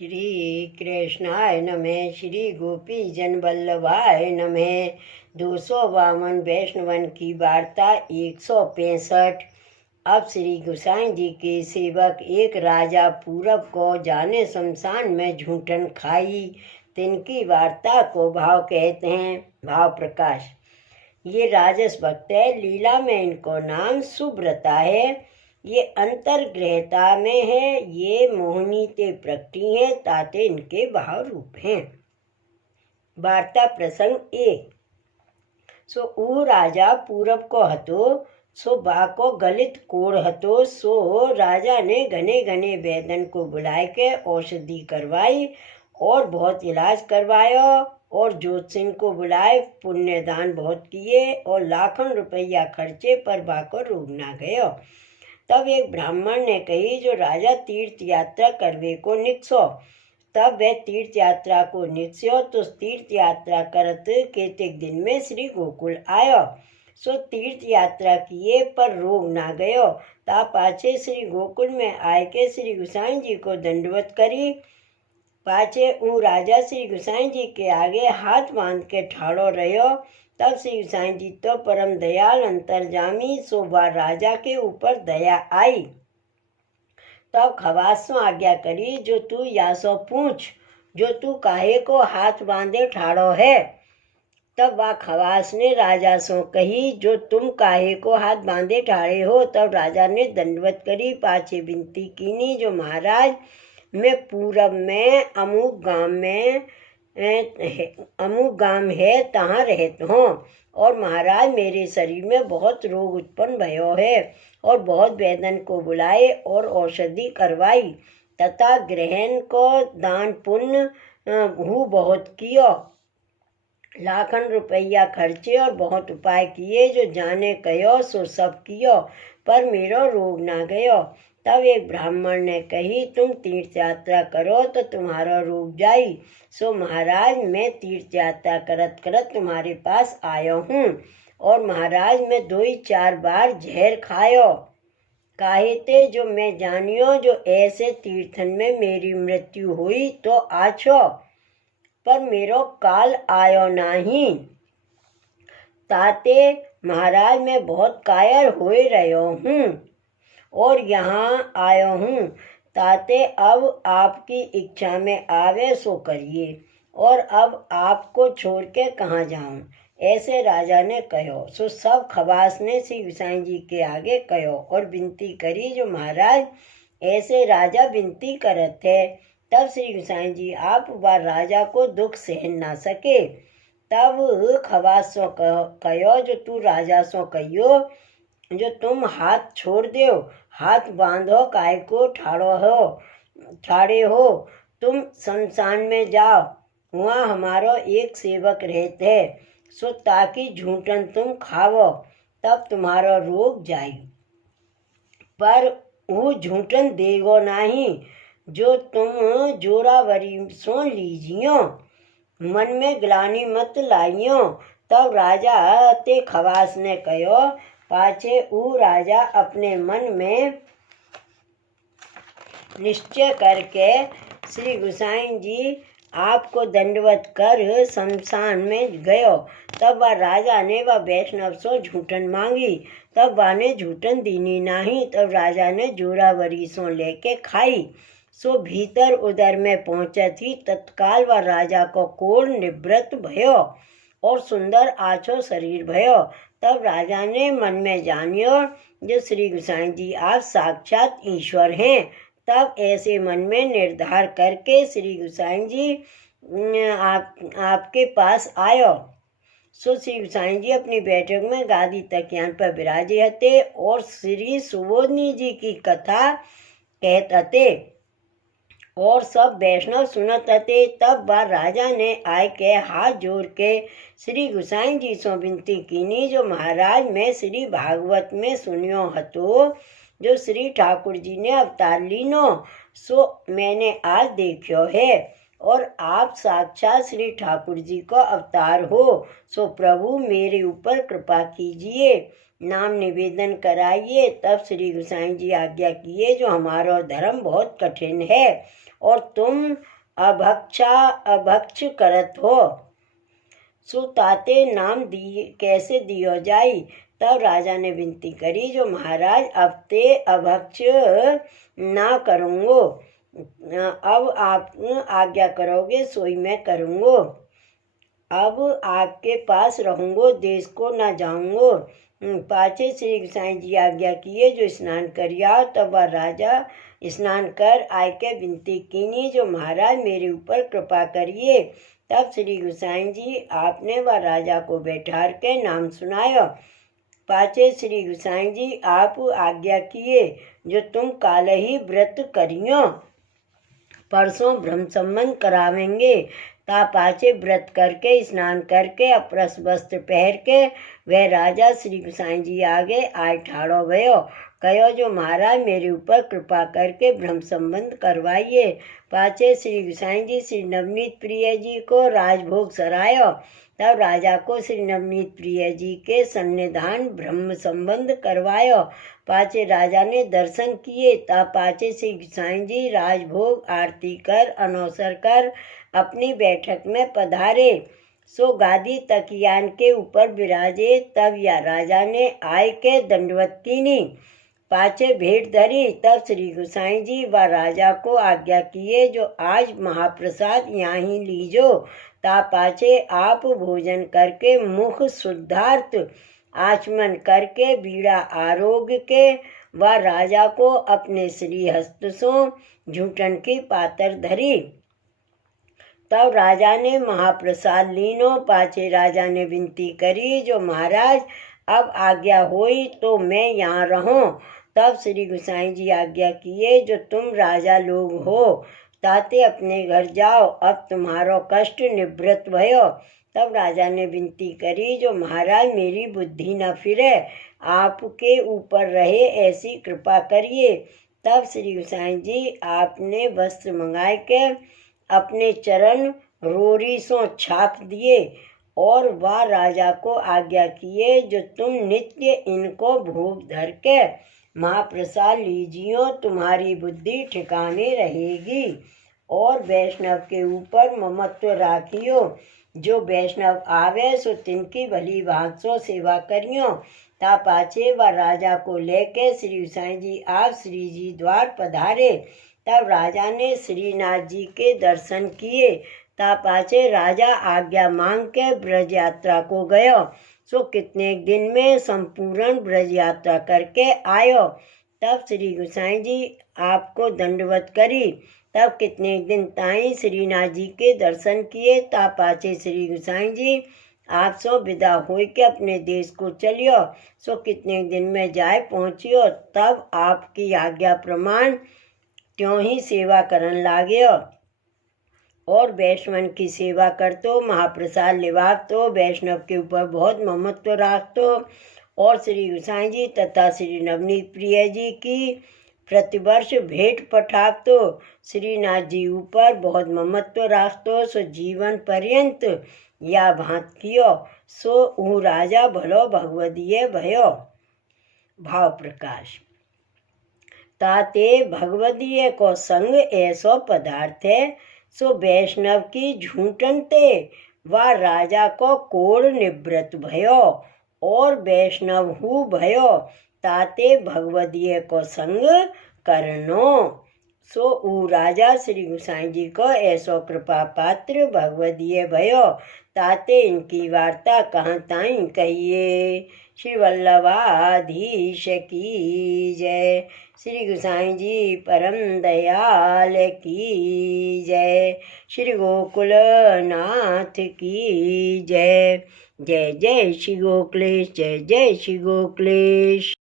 श्री कृष्णाय नमः। श्री गोपी जन वल्लभाय नमः। 252 वैष्णवन की वार्ता 165। अब श्री गोसाई जी के सेवक एक राजा पूरब को जाने शमशान में झूठन खाई, तिनकी वार्ता को भाव कहते हैं। भाव प्रकाश। ये राजस भक्त है, लीला में इनको नाम सुब्रता है। ये अंतर्ग्रहता में है, ये मोहिनी ते प्रकटी है, ताते इनके भाव रूप हैं। वार्ता प्रसंग 1। सो ऊ राजा पूरब को हतो, सो बाको गलित कोड़ हतो। सो राजा ने घने घने वैद्यन को बुलाए के औषधि करवाई और बहुत इलाज करवाया, और ज्योतिषिन को बुलाए, पुण्यदान बहुत किए और लाखों रुपया खर्चे पर बाको रोग ना गयो। तब एक ब्राह्मण ने कही, जो राजा तीर्थ यात्रा करवे को निकसो। तब वह तीर्थ यात्रा को निकस्यो, तो तीर्थ यात्रा करत केतेक दिन में श्री गोकुल आयो। सो तीर्थ यात्रा किए पर रोग ना गयो। ता पाछे श्री गोकुल में आए के श्री गोसाई जी को दंडवत करी। पाछे ऊ राजा श्री गोसाई जी के आगे हाथ बांध के ठाड़ो रहो। तब श्री गोसाई जी तो परम दयाल अंतर्जामी, सो वह राजा के ऊपर दया आई। तब खवासों आज्ञा करी, जो तू यासो पूछ, जो तू काहे को हाथ बांधे ठाड़ो है। तब वह खवास ने राजा सो कही, जो तुम काहे को हाथ बांधे ठाड़े हो। तब राजा ने दंडवत करी, पाछे विनती कीनी, जो महाराज मैं पूरब में अमुक गाम है तहाँ रहता हूँ, और महाराज मेरे शरीर में बहुत रोग उत्पन्न भयो है, और बहुत वेदन को बुलाए और औषधि करवाई, तथा ग्रहण को दान पुण्य हूँ बहुत कियो, लाखन रुपया खर्चे और बहुत उपाय किए, जो जाने कयो सो सब कियो, पर मेरो रोग ना गयो। तब एक ब्राह्मण ने कही, तुम तीर्थ यात्रा करो तो तुम्हारा रोग जाई। सो महाराज मैं तीर्थ यात्रा करत करत तुम्हारे पास आयो हूँ, और महाराज मैं 2-4 बार जहर खायो। काहे ते जो मैं जानियो, जो ऐसे तीर्थन में मेरी मृत्यु हुई तो आछो, पर मेरो काल आयो नहीं। ताते महाराज मैं बहुत कायर होए रहो हूँ और यहाँ आयो हूँ, ताते अब आपकी इच्छा में आवे सो करिए, और अब आपको छोड़ के कहाँ जाऊँ, ऐसे राजा ने कहो। सो सब खवास ने श्री गोसाई जी के आगे कहो और विनती करी, जो महाराज ऐसे राजा विनती करत है। तब श्री गोसाई जी आप व राजा को दुख सहन ना सके। तब खवास सो कहो, जो तू राजा सो कहियो, जो तुम हाथ छोड़ दो, हाथ बांधो, काय को ठाड़े हो, तुम शमशान में जाओ, वहाँ हमारो एक सेवक रहते है, सो ताकि झूठन तुम खावो, तब तुम्हारा रोग जाए। पर वो झूठन देगो नहीं, जो तुम जोरावरी सो लीजियो, मन में ग्लानि मत लाइयो। तब राजा ते खवास ने कहो। पाछे ऊ राजा अपने मन में निश्चय करके श्री गोसाई जी आपको दंडवत कर शमशान में गयो। तब वह राजा ने वह वैष्णव सो झूठन मांगी, तब वह ने झूठन दीनी नहीं। तब राजा ने जोरावरी सो लेके खाई। सो भीतर उदर में पहुँचा थी, तत्काल वह राजा को कोढ़ निवृत्त भयो और सुंदर आछो शरीर भयो। तब राजा ने मन में जानियो, जो श्री गोसाई जी आप साक्षात ईश्वर हैं। तब ऐसे मन में निर्धार करके श्री गोसाई जी आपके पास आयो। सो श्री गोसाई जी अपनी बैठक में गादी तकियान पर विराजे हते और श्री सुबोधनी जी की कथा कहत हते और सब वैष्णव सुनत हते। तब वह राजा ने आय के हाथ जोड़ के श्री गोसाई जी सो विनती कीनी, जो महाराज मैं श्री भागवत में सुनियो हतो, जो श्री ठाकुर जी ने अवतार लीनो, सो मैंने आज देखियो है, और आप साक्षात श्री ठाकुर जी को अवतार हो। सो प्रभु मेरे ऊपर कृपा कीजिए, नाम निवेदन कराइए। तब श्री गोसाई जी आज्ञा किए, जो हमारा धर्म बहुत कठिन है और तुम अभक्ष करत हो। सो ताते नाम दी कैसे दियो जाई। तब राजा ने विनती करी, जो महाराज अब ते अभक्ष ना करूँगो, अब आप आज्ञा करोगे सोई मैं करूँगो। अब आपके पास रहूँगो, देश को ना जाऊँगो। पाछे श्री गोसाई जी आज्ञा किए, जो स्नान करिया। तब वह राजा स्नान कर आय के विनती कीनी, जो महाराज मेरे ऊपर कृपा करिए। तब श्री गोसाई जी आपने वह राजा को बैठार के नाम सुनायो। पाछे श्री गोसाई जी आप आज्ञा किए, जो तुम काल ही व्रत करियो, परसों ब्रह्म संबंध करावेंगे। ता पाछे व्रत करके स्नान करके अपरस वस्त्र पहर के वह राजा श्री गोसाई जी आगे आय ठाड़ो भयो। कहो, जो महाराज मेरे ऊपर कृपा करके ब्रह्म संबंध करवाइए। पाछे श्री गोसाई जी श्री नवनीत प्रिय जी को राजभोग सरायो। तब राजा को श्री नवनीत प्रिय जी के सन्निधान ब्रह्म संबंध करवायो। पाछे राजा ने दर्शन किए। तब पाछे श्री गोसाई जी राजभोग आरती कर अनौसर कर अपनी बैठक में पधारे। सो गादी तकियान के ऊपर विराजे। तब या राजा ने आय के दंडवत कीनी, पाछे भेंट धरी। तब श्री गोसाई जी व राजा को आज्ञा किए, जो आज महाप्रसाद यहाँ ही लीजो। ता पाछे आप भोजन करके मुख शुद्धार्थ आचमन करके बीड़ा आरोग्य के व राजा को अपने श्री हस्त सो झूठन की पातर धरी। तब राजा ने महाप्रसाद लीनो। पाछे राजा ने विनती करी, जो महाराज अब आज्ञा होई तो मैं यहाँ रहूं। तब श्री गोसाई जी आज्ञा किए, जो तुम राजा लोग हो ताते अपने घर जाओ, अब तुम्हारो कष्ट निवृत्त भयो। तब राजा ने विनती करी, जो महाराज मेरी बुद्धि न फिरे, आपके ऊपर रहे ऐसी कृपा करिए। तब श्री गोसाई जी आपने वस्त्र मंगाए के अपने चरण रोरी सो छाप दिए और वह राजा को आज्ञा किए, जो तुम नित्य इनको भोग धर के महाप्रसाद लीजियो, तुम्हारी बुद्धि ठिकाने रहेगी। और वैष्णव के ऊपर ममत्व राखियो, जो वैष्णव आवे सो तिनकी भली भांत सो सेवा करियो। ता पाछे व राजा को लेके श्री गोसाई जी आप श्री जी द्वार पधारे। तब राजा ने श्रीनाथ जी के दर्शन किए। ता पाछे राजा आज्ञा मांग के ब्रज यात्रा को गयो। सो कितने दिन में संपूर्ण ब्रज यात्रा करके आयो। तब श्री गोसाई जी आपको दंडवत करी। तब कितने दिन ताई श्रीनाथ जी के दर्शन किए। ता पाछे श्री गोसाई जी आप सो विदा होई के अपने देश को चलियो। सो कितने दिन में जाए पहुँचियो। तब आपकी आज्ञा प्रमाण त्यों ही सेवा करन लाग्यो। और वैष्णव की सेवा करतो, महाप्रसाद लिवातो, वैष्णव के ऊपर बहुत ममत्व राखतो। और श्री गोसाई जी तथा श्री नवनीत प्रिय जी की प्रतिवर्ष भेंट पठातो। श्रीनाथ जी ऊपर बहुत ममत्व राखतो। सो जीवन पर्यंत या भांत कियो। सो ऊ राजा भलो भगवदीय भयो। भाव प्रकाश। ताते भगवदीय को संग ऐसो पदार्थ है, सो वैष्णव की झूठन ते व राजा को कोड़ निवृत्त भयो और वैष्णव हु भयो। ताते भगवदीय को संग करनो। सो ऊ राजा श्री गोसाई जी को ऐसो कृपा पात्र भगवदीय भयो। ताते इनकी वार्ता कहाँ ताई कहिए। श्री वल्लभाधीश की जय। श्री गोसाई जी परम दयाल की जय। श्री गोकुलनाथ की जय। जय जय श्री गोकुलेश, जय जय श्री गोकुलेश।